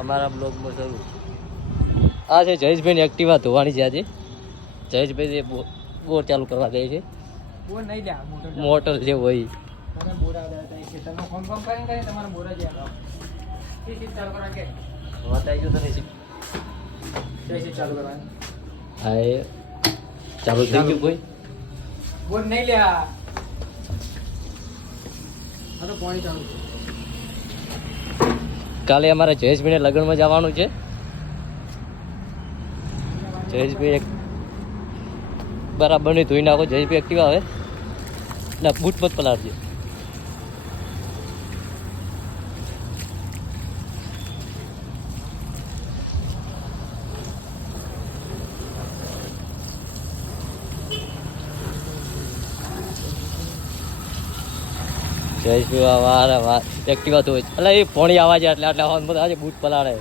અમારા બ્લોગમાં શરૂ. આ છે જયેશભાઈની એક્ટિવા ધોવાની છે આજે. જયેશભાઈ બોર ચાલુ કરવા દે છે. બોર નહીં લ્યા મોટર જે હોય તમે બોર આવે છે તમે ફોન કરીને તમારે બોર જ આવે સીટ ચાલુ કરવા કે બતાવી ગયો તને સીટ ચાલુ કરવાની હા એ ચાલુ થઈ ગયું ભાઈ. બોર નહીં લ્યા આ તો પાણી ચાલુ છે. કાલે અમારે જયેશભાઈને લગ્નમાં જવાનું છે. જયેશભાઈ એક બરાબર નહીં ધોઈ નાખો. જયેશભાઈ એક્ટિવા આવે ના બૂટ મત પલાળજે. જયેશભાઈ વાહ વાહ એક્ટિવા ધોઈ એટલે એ પોણી આવા છે એટલે આટલા આજે બૂટ પલાળે.